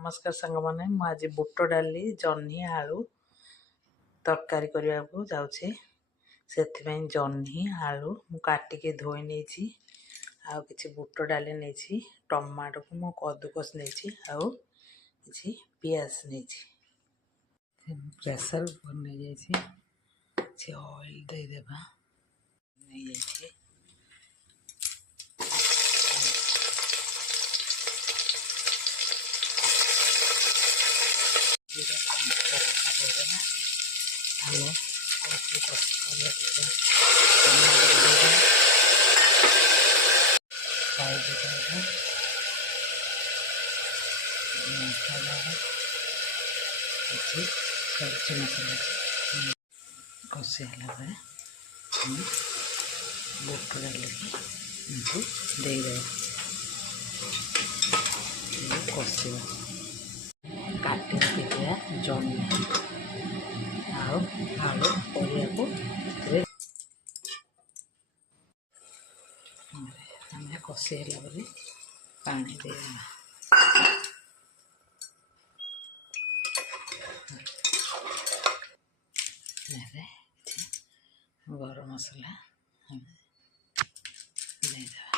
नमस्कार सांग मैंने आज बुट डाली जह्नी आलू तरकारी करने को जाऊँगी से जह्नी आलू मु काटिके धोई नहीं आउ कि बुट डाली नहीं टमाटो को मु कद्दूकस नहीं आउ कि पियाज नहीं प्रेसर कुकर नहीं जाइए ऑयल देदेबा नहीं जाइए हमें कषि बुट डाल देदेबा कषा काटी रखिया जह्नी आलू परिया को आम कषि पानी दे गरम मसला देदेबा